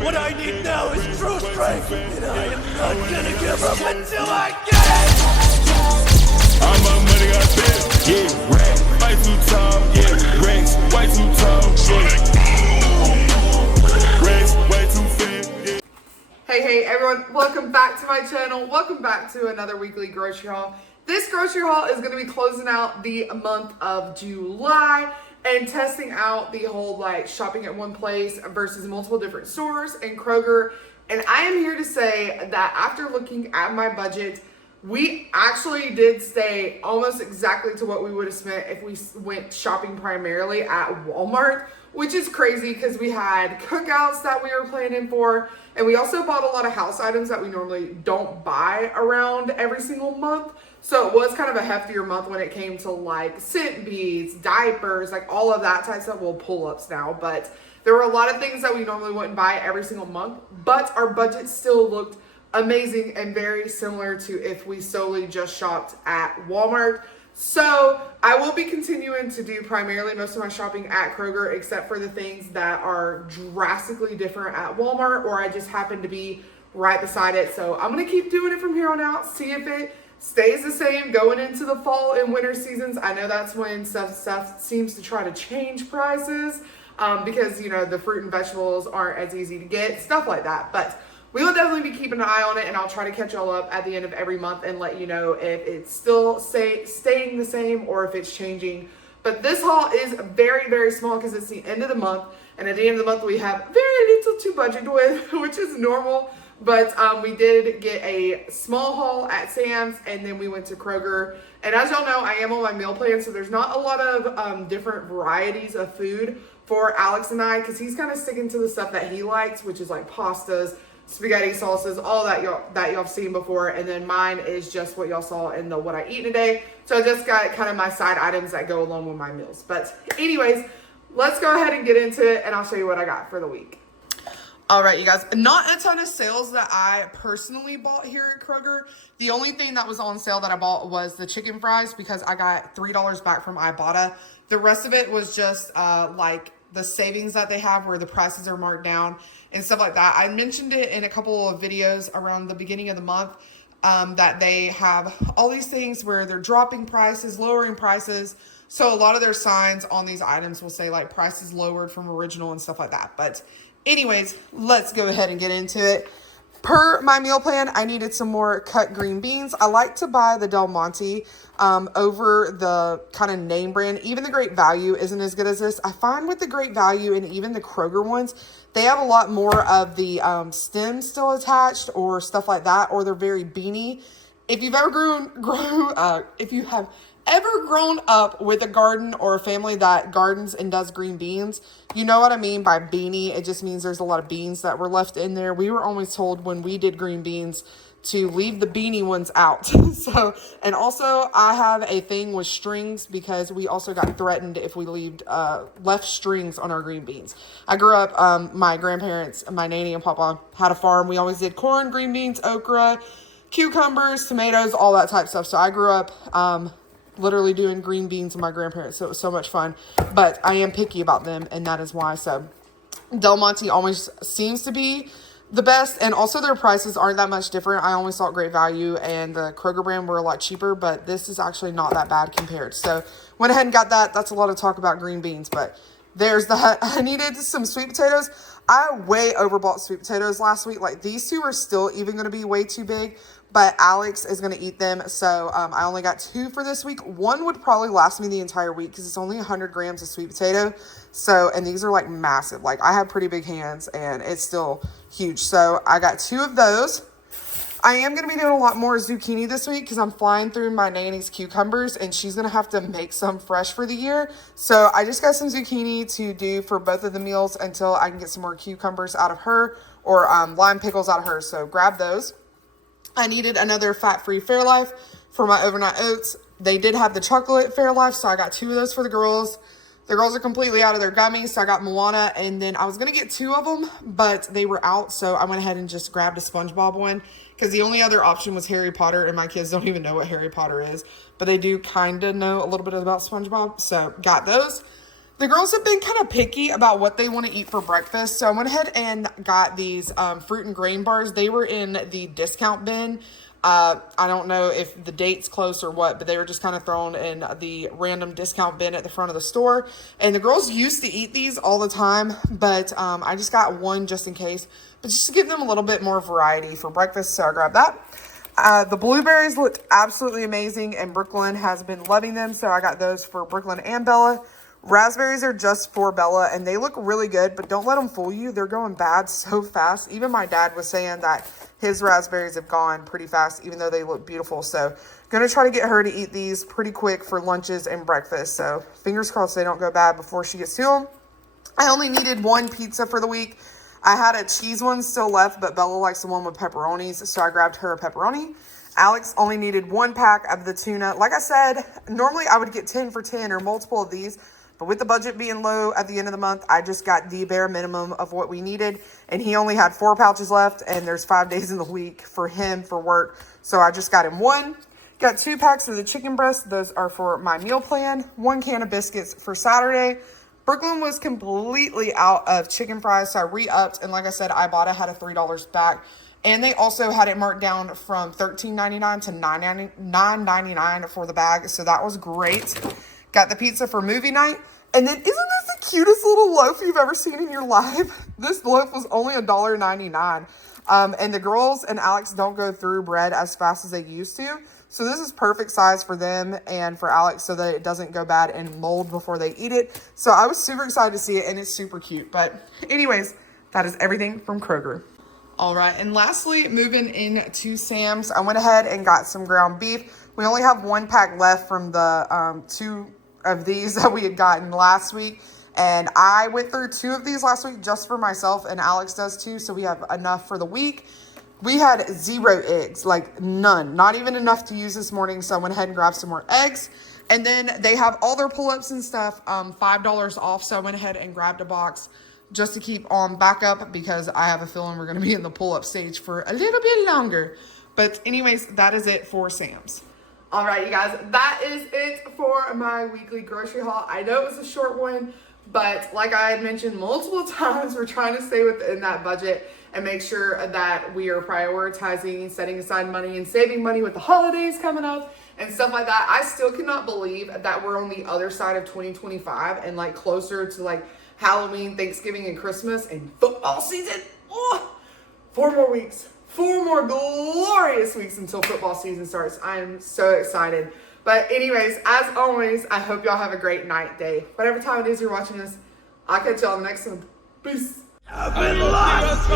What I need now is true strength, and I am not gonna give up until I get it! All my money got spent, yeah, racks, way too tall, yeah, racks, way too tall, yeah, racks, way too thin, yeah. Hey everyone, welcome back to my channel. Welcome back to another weekly grocery haul. This grocery haul is going to be closing out the month of July and testing out the whole like shopping at one place versus multiple different stores and Kroger. And I am here to say that after looking at my budget, we actually did stay almost exactly to what we would have spent if we went shopping primarily at Walmart, which is crazy because we had cookouts that we were planning for, and we also bought a lot of house items that we normally don't buy around every single month. So it was kind of a heftier month when it came to like scent beads, diapers, like all of that type of stuff. Well, pull-ups now, but there were a lot of things that we normally wouldn't buy every single month, but our budget still looked amazing and very similar to if we solely just shopped at Walmart. So I will be continuing to do primarily most of my shopping at Kroger, except for the things that are drastically different at Walmart, or I just happen to be right beside it. So I'm going to keep doing it from here on out, see if it stays the same going into the fall and winter seasons. I know that's when stuff seems to try to change prices because, you know, the fruit and vegetables aren't as easy to get, stuff like that. But we will definitely be keeping an eye on it, and I'll try to catch y'all up at the end of every month and let you know if it's still staying the same or if it's changing. But this haul is very, very small because it's the end of the month, and at the end of the month we have very little to budget with, which is normal. But we did get a small haul at Sam's, and then we went to Kroger. And as y'all know, I am on my meal plan, so there's not a lot of different varieties of food for Alex and I, because he's kind of sticking to the stuff that he likes, which is like pastas, spaghetti sauces, all that y'all have seen before. And then mine is just what y'all saw in the what I eat in a day. So I just got kind of my side items that go along with my meals. But anyways, let's go ahead and get into it, and I'll show you what I got for the week. All right, you guys, not a ton of sales that I personally bought here at Kroger. The only thing that was on sale that I bought was the chicken fries because I got $3 back from Ibotta. The rest of it was just like the savings that they have where the prices are marked down and stuff like that. I mentioned it in a couple of videos around the beginning of the month that they have all these things where they're dropping prices, lowering prices. So a lot of their signs on these items will say like prices lowered from original and stuff like that. But anyways, let's go ahead and get into it. Per my meal plan, I needed some more cut green beans. I like to buy the Del Monte over the kind of name brand. Even the Great Value isn't as good as this. I find with the Great Value and even the Kroger ones, they have a lot more of the stems still attached or stuff like that, or they're very beany. If you've ever grown up with a garden or a family that gardens and does green beans, you know what I mean by beanie. It just means there's a lot of beans that were left in there. We were always told when we did green beans to leave the beanie ones out. So, and also I have a thing with strings because we also got threatened if we left strings on our green beans. I grew up, my grandparents, my nanny and papa had a farm. We always did corn, green beans, okra, cucumbers, tomatoes, all that type of stuff. So I grew up, literally doing green beans with my grandparents. So it was so much fun, but I am picky about them, and that is why. So Del Monte always seems to be the best, and also their prices aren't that much different. I always thought Great Value and the Kroger brand were a lot cheaper, but this is actually not that bad compared. So went ahead and got that. That's a lot of talk about green beans, but there's that. I needed some sweet potatoes. I way overbought sweet potatoes last week. Like these two are still even going to be way too big, but Alex is going to eat them. So I only got 2 for this week. One would probably last me the entire week because it's only 100 grams of sweet potato. So, and these are like massive. Like I have pretty big hands and it's still huge. So I got 2 of those. I am going to be doing a lot more zucchini this week because I'm flying through my nanny's cucumbers and she's going to have to make some fresh for the year. So I just got some zucchini to do for both of the meals until I can get some more cucumbers out of her or lime pickles out of her. So grab those. I needed another fat-free Fairlife for my overnight oats. They did have the chocolate Fairlife, so I got 2 of those for the girls. The girls are completely out of their gummies, so I got Moana, and then I was going to get 2 of them, but they were out, so I went ahead and just grabbed a SpongeBob one, because the only other option was Harry Potter, and my kids don't even know what Harry Potter is, but they do kind of know a little bit about SpongeBob, so got those. The girls have been kind of picky about what they want to eat for breakfast, so I went ahead and got these fruit and grain bars. They were in the discount bin. I don't know if the date's close or what, but they were just kind of thrown in the random discount bin at the front of the store. And the girls used to eat these all the time, but I just got one just in case, but just to give them a little bit more variety for breakfast, so I grabbed that. The blueberries looked absolutely amazing, and Brooklyn has been loving them, so I got those for Brooklyn and Bella. Raspberries are just for Bella, and they look really good, but don't let them fool you. They're going bad so fast. Even my dad was saying that his raspberries have gone pretty fast, even though they look beautiful. So going to try to get her to eat these pretty quick for lunches and breakfast. So fingers crossed they don't go bad before she gets to them. I only needed one pizza for the week. I had a cheese one still left, but Bella likes the one with pepperonis, so I grabbed her a pepperoni. Alex only needed one pack of the tuna. Like I said, normally I would get 10 for 10 or multiple of these, but with the budget being low at the end of the month, I just got the bare minimum of what we needed. And he only had 4 pouches left, and there's 5 days in the week for him for work. So I just got him one. Got 2 packs of the chicken breast. Those are for my meal plan. 1 can of biscuits for Saturday. Brooklyn was completely out of chicken fries, so I re-upped. And like I said, Ibotta had a $3 back. And they also had it marked down from $13.99 to $9.99 for the bag. So that was great. Got the pizza for movie night. And then, isn't this the cutest little loaf you've ever seen in your life? This loaf was only $1.99. And the girls and Alex don't go through bread as fast as they used to. So this is perfect size for them and for Alex so that it doesn't go bad and mold before they eat it. So I was super excited to see it, and it's super cute. But anyways, that is everything from Kroger. All right, and lastly, moving into Sam's, I went ahead and got some ground beef. We only have 1 pack left from the 2 of these that we had gotten last week. And I went through 2 of these last week just for myself, and Alex does too, so we have enough for the week. We had 0 eggs, like none, not even enough to use this morning, so I went ahead and grabbed some more eggs. And then they have all their pull-ups and stuff, $5 off, so I went ahead and grabbed a box just to keep on backup because I have a feeling we're going to be in the pull-up stage for a little bit longer. But anyways, that is it for Sam's. All right, you guys, that is it for my weekly grocery haul. I know it was a short one, but like I had mentioned multiple times, we're trying to stay within that budget and make sure that we are prioritizing setting aside money and saving money with the holidays coming up and stuff like that. I still cannot believe that we're on the other side of 2025 and like closer to like Halloween, Thanksgiving, and Christmas and football season. Oh, 4 more weeks. 4 more glorious weeks until football season starts. I am so excited. But anyways, as always, I hope y'all have a great night, day. Whatever time it is you're watching this, I'll catch y'all next one. Peace. I've been lost.